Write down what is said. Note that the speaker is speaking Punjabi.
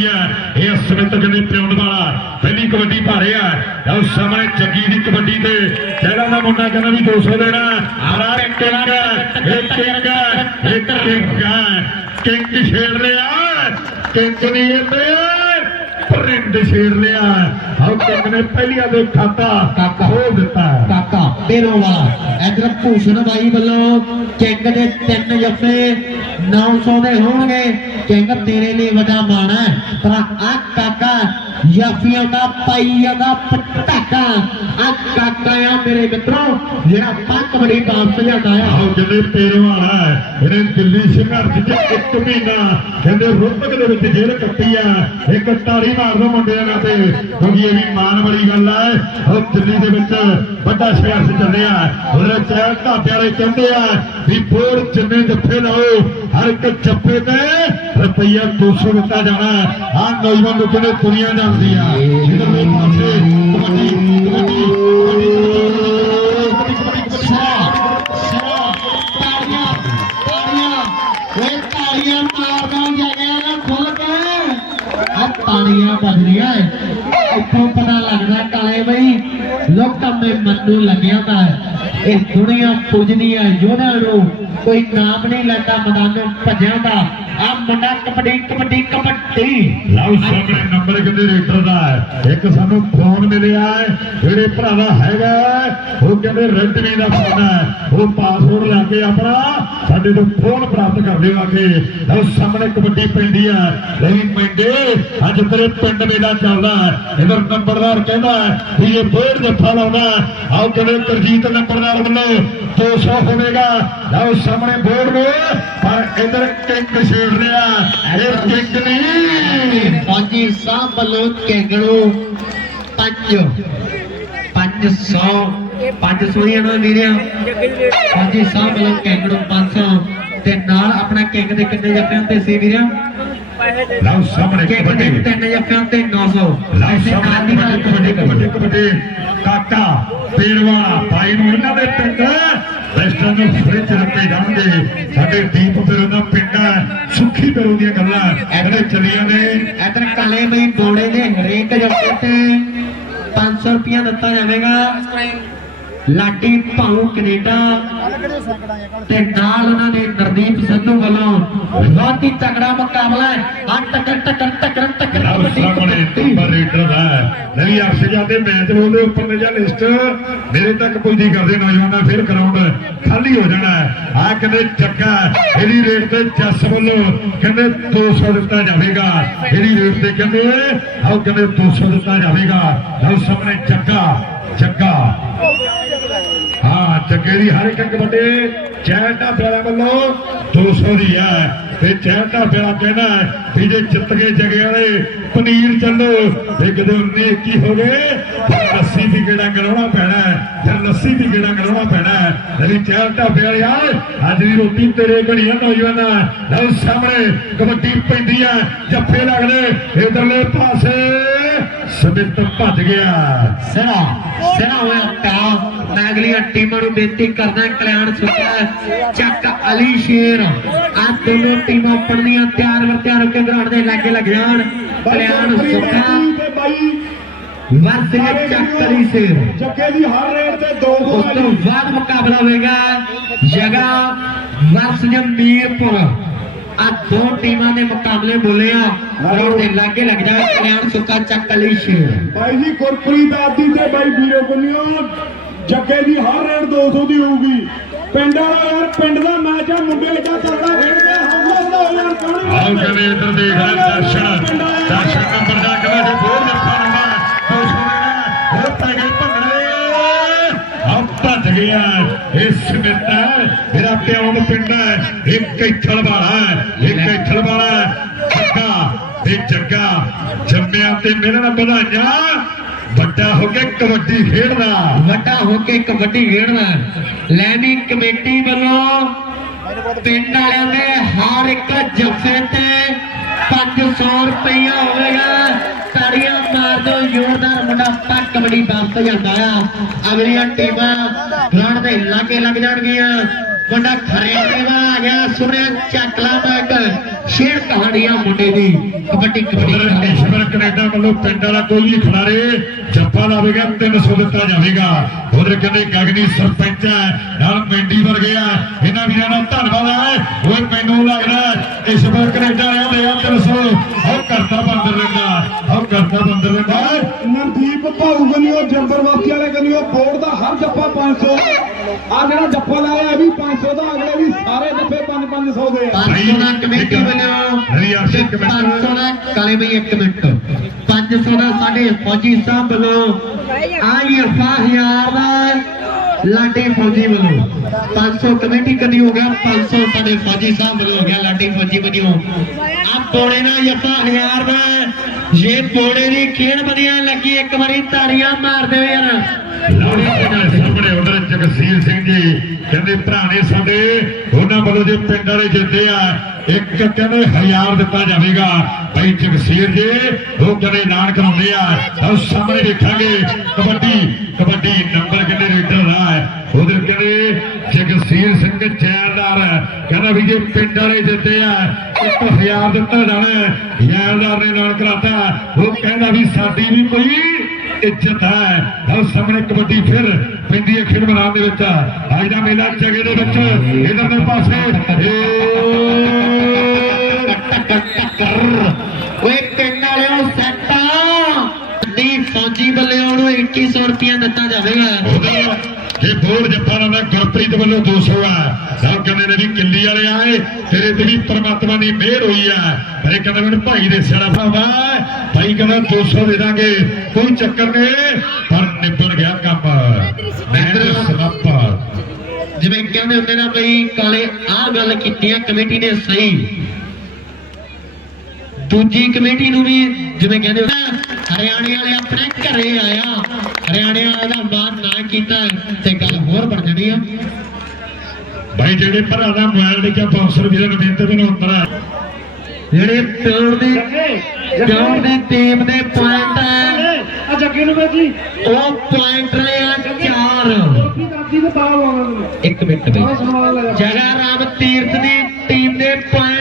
ਕਬੱਡੀ ਹੈ। ਇਹ ਸਮਿਤ ਕਹਿੰਦੇ ਪਿਉਂਡ ਵਾਲਾ ਪਹਿਲੀ ਕਬੱਡੀ ਭਾਰੇ ਆ ਲਓ ਸਾਹਮਣੇ ਜੱਗੀ ਦੀ ਕਬੱਡੀ ਤੇ ਜਿਹੜਾ ਦਾ ਮੁੰਡਾ ਕਹਿੰਦਾ ਵੀ 200 ਦੇਣਾ ਆਰਾ ਕਿੰਗ ਇਹ ਕਿੰਗ ਇਹ ਕਿੰਗ ਕਿੰਗ ਛੇੜ ਲਿਆ, ਕਿੰਗ ਨਹੀਂ ਇਹ ਪ੍ਰਿੰਡ ਛੇੜ ਲਿਆ। ਆਹ ਕਿੰਗ ਨੇ ਪਹਿਲੀਆਂ ਦੇ ਖਾਤਾ ਕਾਕਾ। ਖੋਲ ਦਿੱਤਾ ਕਾਕਾ ਤੇਰੋਂ ਵਾਲਾ ਇਧਰ ਭੂਸ਼ਣ ਬਾਈ ਵੱਲੋਂ ਕਿੰਗ ਦੇ ਤਿੰਨ ਜੱਫੇ 900 ਦੇ ਹੋਣਗੇ। ਕਿੰਗ ਤੇਰੇ ਲਈ ਵੱਡਾ ਮਾਣ ਹੈ ਪਰ ਆ ਕਾਕਾ ਯਾਫੀਆਂ ਦਾ ਪਾਈਆ ਦਾ ਪਟਾਕਾ। ਆ ਕਾਕਾ ਆ ਮੇਰੇ ਮਿੱਤਰੋ, ਜਿਹੜਾ ਪੱਕ ਬੜੀ ਵਾਪਸ ਜਾਂਦਾ ਆ। ਆਹ ਕਹਿੰਦੇ ਤੇਰੇ ਵਾਲਾ ਇਹਨੇ ਦਿੱਲੀ ਸੰਘਰਸ਼ ਚ ਇੱਕ ਮਹੀਨਾ। ਕਹਿੰਦੇ ਰੋਪਕ ਦੇ ਵਿੱਚ ਜੇਲ੍ਹ ਕੱਟੀ ਆ। ਇੱਕ ਤਾੜੀ ਮਾਰ ਮੁੰਡਿਆਂ ਨਾਲ ਤੇ ਕਿਉਂਕਿ ਇਹ ਵੀ ਮਾਣ ਵਾਲੀ ਗੱਲ ਹੈ ਉਹ ਦਿੱਲੀ ਦੇ ਵਿੱਚ ਵੱਡਾ ਸੰਘਰਸ਼ ਚੱਲਿਆ ਉਹਦੇ ਚਾਰ ਢਾਬੇ ਵਾਲੇ ਕਹਿੰਦੇ ਆ ਵੀ ਬੋਰ ਜਿੰਨੇ ਜੱਫੇ ਲਾਓ, ਹਰ ਇੱਕ ਜੱਫੇ ਤੇ ਰੁਪਈਆ 200 ਦਿੱਤਾ ਜਾਣਾ। ਆ ਨੌਜਵਾਨ ਨੂੰ ਕਹਿੰਦੇ ਦੁਨੀਆ ਜਾਂਦੀ ਆ। ਇਧਰਲੇ ਪਾਸੇ ਕਬੱਡੀ ਕਬੱਡੀ ਕਬੱਡੀ ਕਬੱਡੀ ਕਬੱਡੀ ਸਿਰਾ ਤਾੜੀਆਂ ਤਾੜੀਆਂ, ਓਏ ਤਾੜੀਆਂ ਮਾਰਦਾ ਜਗਿਆ ਨਾ ਖੁੱਲ ਕੇ। ਆ ਤਾੜੀਆਂ ਵੱਜਦੀਆਂ ਏ ਇੱਥੋਂ ਪਤਾ ਲੱਗਦਾ ਕਾਲੇ ਬਈ ਲੋਕਾਂ ਦੇ ਮਨ ਨੂੰ ਲੱਗਿਆ ਤਾਂ। ਇਹ ਦੁਨੀਆ ਪੁੱਜਦੀ ਹੈ ਯੋਧਿਆਂ ਨੂੰ। ਕੋਈ ਨਾਮ ਨਹੀਂ ਲੈਂਦਾ ਮੈਦਾਨੋਂ ਭੱਜਿਆ ਦਾ। ਆ ਮੁੰਡਾ ਕਬੱਡੀ ਕਬੱਡੀ ਕਬੱਡੀ। ਲਓ ਸਾਹਮਣੇ ਨੰਬਰ ਕਿਤੇ ਰੇਟਰ ਦਾ ਹੈ। ਇੱਕ ਸਾਨੂੰ ਫੋਨ ਮਿਲਿਆ ਹੈ। ਜਿਹੜੇ ਭਰਾ ਹੈਗਾ ਉਹ ਕਹਿੰਦੇ ਰੈਡਮੀ ਦਾ ਫੋਨ ਹੈ। ਉਹ ਪਾਸਵਰਡ ਲਾ ਕੇ ਆਪਣਾ ਸਾਡੇ ਤੋਂ ਫੋਨ ਪ੍ਰਾਪਤ ਕਰ ਦੇਵਾਂਗੇ ਲਓ ਸਾਹਮਣੇ ਕਬੱਡੀ ਪੈਂਦੀ ਹੈ ਨਹੀਂ ਪੈਂਦੇ ਅੱਜ ਤੇਰੇ ਪਿੰਡ ਮੇਲਾ ਚੱਲਦਾ ਹੈ। ਇਧਰ ਨੰਬਰਦਾਰ ਕਹਿੰਦਾ ਵੀ ਇਹ ਫੇਰ ਜੱਫਾ ਲਾਉਣਾ ਆਓ ਕਹਿੰਦੇ ਤਰਜੀਤ ਨੰਬਰਦਾਰ ਵੱਲੋਂ 200 ਹੋਵੇਗਾ। ਲਓ ਸਾਹਮਣੇ ਬੋਰਡ ਨੂੰ, ਪਰ ਇਧਰ ਕਿੰਗ ਛੇੜ ਰਿਹਾ ਇਹ ਕਿੰਗ ਨਹੀਂ ਫੌਜੀ ਸਾਹਿਬ ਵੱਲੋਂ ਕਿੰਗ ਨੂੰ ਪੰਜ 500 500 ਹੀ ਇਹਨਾਂ ਵੀਰਿਆ। ਫੌਜੀ ਸਾਹਿਬ ਵੱਲੋਂ ਕਿੰਗ ਨੂੰ 500 ਤੇ ਨਾਲ ਆਪਣਾ ਕਿੰਗ ਦੇ ਕਿੰਨੇ ਜੱਫਿਆਂ ਤੇ ਸੀ ਵੀਰਿਆ? ਲਓ ਸਾਹਮਣੇ ਦੇ ਕਬੱਡੀ। ਤਿੰਨ ਜੱਫਿਆਂ ਤੇ 900 ਲਓ ਦੀ ਸਾਹਮਣੇ ਕਬੱਡੀ ਕਬੱਡੀ ਕਬੱਡੀ। ਕਾਕਾ ਪੀਰਵਾ ਭਾਈ ਨੂੰ ਇਹਨਾਂ ਦੇ ਪਿੰਡ। ਵੈਸਟਰਨ ਨੂੰ ਫ੍ਰਿਜ ਰੱਖੇ ਜਾਣਗੇ। ਸਾਡੇ ਦੀਪ ਫਿਰ ਉਹਦਾ ਪਿੰਡ ਸੁੱਖੀ ਫਿਰ ਉਹਦੀਆਂ ਗੱਲਾਂ ਇਹਦੇ ਚੱਲੀਆਂ ਨੇ। ਇਧਰ ਕਾਲੇ ਬਈ ਬੋੜੇ ਦੇ ਹਰੇਕ ਜੱਫੇ ਤੇ 500 ਰੁਪਇਆ ਦਿੱਤਾ ਜਾਵੇਗਾ। ਲਾਡੀ ਭਾਉ ਕੈਨੇਡਾ। ਤੇ ਨਾਲ ਉਹਨਾਂ ਨੇ ਨਰਦੀਪ ਸੰਧੂ ਵੱਲੋਂ ਬਹੁਤ ਹੀ ਤਕੜਾ ਮੁਕਾਬਲਾ ਹੈ। ਆ ਟੱਕਰ ਟੱਕਰ ਟੱਕਰ ਟੱਕਰ। ਸਾਹਮਣੇ ਕਬੱਡੀ। ਨੰਬਰ ਦਾ ਹੈ। ਨਹੀਂ ਮੈਚ ਉਹਦੇ ਉੱਪਰ ਲੈ ਜਾ ਲਿਸਟ ਮੇਰੇ ਤੱਕ ਪੁੱਜੀ ਕਰਦੇ ਨੌਜਵਾਨਾਂ ਫਿਰ ਗਰਾਊਂਡ ਖਾਲੀ ਹੋ ਜਾਣਾ ਹੈ। ਆ ਕਹਿੰਦੇ ਚੱਕਾ ਇਹਦੀ ਰੇਟ ਤੇ ਜੱਸ ਵੱਲੋਂ ਕਹਿੰਦੇ 200 ਦਿੱਤਾ ਜਾਵੇਗਾ। ਇਹਦੀ ਰੇਟ ਤੇ ਕਹਿੰਦੇ ਆਓ ਕਹਿੰਦੇ 200 ਦਿੱਤਾ ਜਾਵੇਗਾ। ਲਓ ਸਾਹਮਣੇ ਚੱਕਾ ਚੱਕਾ। ਹਾਂ ਦੀ ਹਰ ਇੱਕ ਕਬੱਡੀ ਚੈਨ ਢਾਬਿਆਂ ਵੱਲੋਂ 200 ਦੀ ਹੈ। ਤੇ ਚੈਨ ਢਾਬਿਆਂ ਕਹਿਣਾ ਵੀ ਜੇ ਜਿੱਤ ਗਏ ਜਗੇ ਵਾਲੇ, ਪਨੀਰ ਚੱਲੋ। ਤੇ ਕਿਤੇ ਕੀ ਹੋ ਗਏ। ਲੱਸੀ ਵੀ ਕਿਹੜਾ ਕਰਾਉਣਾ ਪੈਣਾ ਹੈ। ਫਿਰ ਲੱਸੀ ਵੀ ਕਿਹੜਾ ਕਰਾਉਣਾ ਪੈਣਾ ਹੈ। ਜਿਹੜੀ ਚੈਨ ਢਾਬੇ ਵਾਲੇ ਆ ਅੱਜ ਦੀ ਰੋਟੀ ਤੇਰੇ ਘੜੀਆਂ ਨੌਜਵਾਨਾਂ ਲਓ ਸਾਹਮਣੇ ਕਬੱਡੀ ਪੈਂਦੀ ਹੈ। ਜੱਫੇ ਲੱਗਦੇ, ਇਧਰਲੇ ਪਾਸੇ। ਸਮਿਤ ਭੱਜ ਗਿਆ। ਸਿਰਾ ਸਿਰਾ ਹੋਇਆ ਪਾ ਮੈਂ ਅਗਲੀਆਂ ਟੀਮਾਂ ਨੂੰ ਬੇਨਤੀ ਕਰਦਾ ਕਲਿਆਣ ਸੁੱਕਾ ਚੱਕ ਅਲੀ ਸ਼ੇਰ। ਆ ਦੋਨੋਂ ਟੀਮਾਂ ਪੜਨੀਆਂ ਤਿਆਰ ਵਰ ਤਿਆਰ ਹੋ ਕੇ ਗਰਾਊਂਡ ਦੇ ਲਾਗੇ ਲੱਗ ਜਾਣ। ਕਲਿਆਣ ਸੁੱਕਾ ਤੇ ਬਾਈ। ਵਰਸੇ ਚੱਕ ਅਲੀ ਸ਼ੇਰ ਜੱਗੇ ਦੀ ਹਰ ਰੇਟ ਤੇ 200 ਉਸ ਤੋਂ ਬਾਅਦ ਮੁਕਾਬਲਾ ਹੋਵੇਗਾ ਜਗਾ ਵਰਸ ਜਮੀਰਪੁਰ ਆ ਦੋ ਟੀਮਾਂ ਦੇ ਮੁਕਾਬਲੇ ਬੋਲੇ ਆ। ਗਰਾਊਂਡ ਦੇ ਲਾਗੇ ਲੱਗ ਜਾਣ ਕਲਿਆਣ ਸੁੱਕਾ ਚੱਕ ਅਲੀ ਸ਼ੇਰ। ਬਾਈ ਜੀ ਗੁਰਪ੍ਰੀਤ ਦਾਦੀ ਤੇ ਬਾਈ ਵੀਰੋ ਕੁੰਨਿਓ ਜੱਗੇ ਦੀ ਹਰ ਰੇਟ 200 ਦੀ ਹੋਊਗੀ। ਪਿੰਡ ਵਾਲਾ ਯਾਰ ਪਿੰਡ ਦਾ ਮੈਚ ਆ ਮੁੰਡੇ ਏਡਾ ਤਗੜਾ ਖੇਡਦੇ ਹੌਸਲਾ ਵਧਾਓ ਯਾਰ ਕੌਣ ਆਓ ਕਹਿੰਦੇ ਇੱਧਰ ਦੇਖ ਲੈ ਦਰਸ਼ਨ ਦਰਸ਼ਨ ਨੰਬਰ ਦਾ ਕਹਿੰਦਾ ਜੇ ਬੋਰ ਰੱਖਾ ਲੰਮਾ ਤੋ ਸੁਣਨਾ ਹੋਰ ਪੈ ਗਏ ਭੱਜ ਗਿਆ ਇਹ ਸਮਿਤ ਹੈ। ਮੇਰਾ ਪਿਆਉਣ ਪਿੰਡ ਹੈ। ਇਹ ਕੈਥਲ ਵਾਲਾ ਹੈ। ਇਹ ਕੈਥਲ ਵਾਲਾ। ਜੱਗਾ ਇਹ ਜੱਗਾ ਜੰਮਿਆ ਤੇ ਮੇਰੇ ਨਾਲ ਵਧਾਈਆਂ। ਵੱਡਾ ਹੋ ਕੇ ਕਬੱਡੀ ਖੇਡਦਾ। ਵੱਡਾ ਹੋ ਕੇ ਕਬੱਡੀ ਖੇਡਦਾ। ਲੈਣੀ ਕਮੇਟੀ ਵੱਲੋਂ ਪਿੰਡ ਵਾਲਿਆਂ ਦੇ ਹਰ ਇੱਕ ਜੱਫੇ ਤੇ 500 ਰੁਪਈਆ ਹੋਵੇਗਾ ਤਾੜੀਆਂ ਮਾਰ ਦਿਓ ਜ਼ੋਰਦਾਰ ਮੁੰਡਾ ਪੱਕ ਕਬੱਡੀ ਵਾਪਸ ਜਾਂਦਾ ਆ। ਅਗਲੀਆਂ ਟੀਮਾਂ ਗਰਾਊਂਡ ਦੇ ਲਾਗੇ ਲੱਗ ਜਾਣਗੀਆਂ। ਮੁੰਡਾ ਖਰਿਆਣੇ ਵਾਲਾ ਆ ਗਿਆ, ਸੁਣਿਆ ਚੱਕਲਾ ਮੈਕ ਸ਼ੇਰ ਕਹਾਣੀਆਂ ਮੁੰਡੇ ਦੀ, ਕਬੱਡੀ ਕਬੱਡੀ। ਉਧਰ ਕੈਨੇਡਾ ਵੱਲੋਂ ਪਿੰਡ ਵਾਲਾ ਕੋਈ ਵੀ ਖਿਡਾਰੀ ਜੱਫਾ ਲਾਵੇਗਾ 300 ਦਿੱਤਾ ਜਾਵੇਗਾ। ਉਧਰ ਕਹਿੰਦੇ ਗਗਨੀ ਸਰਪੰਚ ਹੈ, ਨਾਲ ਮੈਂਡੀ ਵਰਗੇ ਆ। ਇਹਨਾਂ ਵੀਰਾਂ ਦਾ ਧੰਨਵਾਦ ਹੈ। ਓਏ, ਮੈਨੂੰ ਲੱਗਦਾ ਹੈ ਈਸ਼ਵਰ ਕੈਨੇਡਾ ਵਾਲਿਆਂ ਦੇ ਆ 300 ਉਹ ਕਰਤਾ ਬੰਦਰ ਰਹਿੰਦਾ। ਉਹ ਕਰਤਾ ਬੰਦਰ ਰਹਿੰਦਾ ਨਰਦੀਪ ਭਾਊ ਗਨੀਓ ਜੰਬਰਵਾਸੀ ਵਾਲੇ ਗਨੀਓ ਬੋਰਡ ਦਾ ਹਰ ਜੱਫਾ 500 ਆ ਜਿਹੜਾ ਜੱਫਾ ਲਾਇਆ ਇਹ ਵੀ 500 ਦਾ ਅਗਲੇ ਵੀ ਸਾਰੇ ਜੱਫੇ 5-500 ਦੇ ਆ। 500 ਦਾ ਕਮੇਟੀ ਵੱਲੋਂ ਹਰੀ ਅਰਸ਼ ਤੇ ਕਮੇਟੀ 500 ਦਾ ਕਾਲੇ ਬਈ ਇੱਕ ਮਿੰਟ। 500 ਦਾ ਸਾਡੇ ਫੌਜੀ ਸਾਹਿਬ ਵੱਲੋਂ ਆਈ ਅਫਾ ਹਜ਼ਾਰ ਦਾ ਲਾਡੀ ਫੌਜੀ ਵੱਲੋਂ। 500 ਕਮੇਟੀ ਕਦੀ ਹੋ ਗਿਆ 500 ਸਾਡੇ ਫੌਜੀ ਸਾਹਿਬ ਵੱਲੋਂ ਹੋ ਗਿਆ ਲਾਡੀ ਫੌਜੀ ਵੱਲੋਂ। ਆ ਪੋੜੇ ਨਾਲ ਯਫਾ ਹਜ਼ਾਰ ਦਾ ਇਹ ਪੋੜੇ ਦੀ ਖੇਡ ਵਧੀਆ ਲੱਗੀ, ਇੱਕ ਵਾਰੀ ਤਾੜੀਆਂ ਮਾਰ ਦਿਓ ਯਾਰ। ਲਾਉਣੇ ਦੇ ਸਾਹਮਣੇ ਉਧਰ ਜਗਸੀਰ ਸਿੰਘ ਜੀ, ਕਹਿੰਦੇ ਭਰਾ ਨੇ ਸਾਡੇ, ਉਹਨਾਂ ਵੱਲੋਂ ਜੇ ਪਿੰਡ ਵਾਲੇ ਜਿੱਤੇ ਆ, ਇੱਕ ਕਹਿੰਦੇ ਹਜ਼ਾਰ ਦਿੱਤਾ ਜਾਵੇਗਾ। ਭਾਈ ਜਗਸੀਰ ਜੀ, ਉਹ ਕਹਿੰਦੇ ਐਲਾਨ ਕਰਾਉਂਦੇ ਆ। ਆਓ ਸਾਹਮਣੇ ਦੇਖਾਂਗੇ, ਕਬੱਡੀ ਕਬੱਡੀ ਨੰਬਰ ਕਿੰਨੇ ਰੀਡਰ ਦਾ ਹੈ। ਉਧਰ ਕਹਿੰਦੇ ਜਗਸੀਰ ਸਿੰਘ ਜੈਲਦਾਰ ਕਹਿੰਦਾ ਵੀ ਜੇ ਪਿੰਡ ਵਾਲੇ ਜਿੱਤੇ ਆ ਇੱਕ ਹਜ਼ਾਰ ਦਿੱਤਾ ਜਾਣਾ ਹੈ। ਨੇ ਐਲਾਨ ਕਰਾਤਾ। ਉਹ ਕਹਿੰਦਾ ਵੀ ਸਾਡੀ ਵੀ ਕੋਈ ਇੱਜ਼ਤ ਹੈ। ਆਹ ਸਾਹਮਣੇ ਕਬੱਡੀ ਫਿਰ ਪੈਂਦੀ ਖੇਡ ਮੈਦਾਨ ਦੇ ਵਿੱਚ ਅੱਜ ਦਾ ਮੇਲਾ ਜਗੇ ਦੇ ਵਿੱਚ। ਇਧਰ ਦੇ ਪਾਸੇ ਓਏ ਪਿੰਡ ਵਾਲਿਓ, ਸੈੱਟਾ ਦੀ ਫੌਜੀ ਬੱਲਿਆਂ ਨੂੰ 2100 ਰੁਪਇਆ ਦਿੱਤਾ ਜਾਵੇਗਾ। ਇਹ ਬੋਰਡ ਜੱਫਾ ਦਾ ਗੁਰਪ੍ਰੀਤ ਵੱਲੋਂ 200 ਆ। ਸਾਹਿਬ ਕਹਿੰਦੇ ਨੇ ਵੀ ਕਿੱਲੀ ਵਾਲੇ ਆਏ ਤੇਰੇ ਤੇ ਵੀ ਪ੍ਰਮਾਤਮਾ ਦੀ ਮਿਹਰ ਹੋਈ ਆ ਪਰ ਇਹ ਕਹਿੰਦੇ ਮੈਨੂੰ ਭਾਈ ਦੇ ਸਿਰਾ ਭਾਵਾ, ਭਾਈ ਕਹਿੰਦਾ 200 ਦੇ ਦਾਂਗੇ। ਕੋਈ ਚੱਕਰ ਨਹੀਂ ਪਰ ਨਿਬੜ ਗਿਆ ਕੰਮ। ਮੈਂ ਸਮਾਪਤ। ਜਿਵੇਂ ਕਹਿੰਦੇ ਹੁੰਦੇ ਨਾ ਬਈ, ਕਾਲੇ ਆਹ ਗੱਲ ਕੀਤੀ ਆ, ਕਮੇਟੀ ਨੇ ਸਹੀ। ਦੂਜੀ ਕਮੇਟੀ ਨੂੰ ਵੀ ਜਿਵੇਂ ਕਹਿੰਦੇ ਹੁੰਦੇ ਹਰਿਆਣੇ ਵਾਲੇ ਆਪਣੇ ਘਰੇ ਆਇਆ। ਹਰਿਆਣੇ ਦਾ ਮਾਨ ਨਾ ਕੀਤਾ ਤੇ ਗੱਲ ਹੋਰ ਬਣ ਜਾਣੀ ਆ। ਭਾਈ ਜਿਹੜੇ ਭਰਾ ਦਾ ਮੋਬਾਈਲ ਦੇ ਕੇ ਬਾਉਂਸਰ ਵੀਰੇ ਨੂੰ ਬੇਨਤੀ ਵੀ ਹੁੰਦਾ ਹੈ ਜਿਹੜੇ ਪਿਓਰ ਦੀ ਪਿਓਰ ਦੀ ਟੀਮ ਦੇ ਪੁਆਇੰਟ ਆ। ਆ ਜੱਗੇ ਨੂੰ ਵੇਚੀ ਉਹ ਪੁਆਇੰਟ ਰਹੇ ਆ ਚਾਰ। ਦੇ ਇੱਕ ਮਿੰਟ ਬਈ। ਜਗਾ ਰਾਮ ਤੀਰਥ ਦੀ ਟੀਮ ਦੇ ਪੁਆਇੰਟ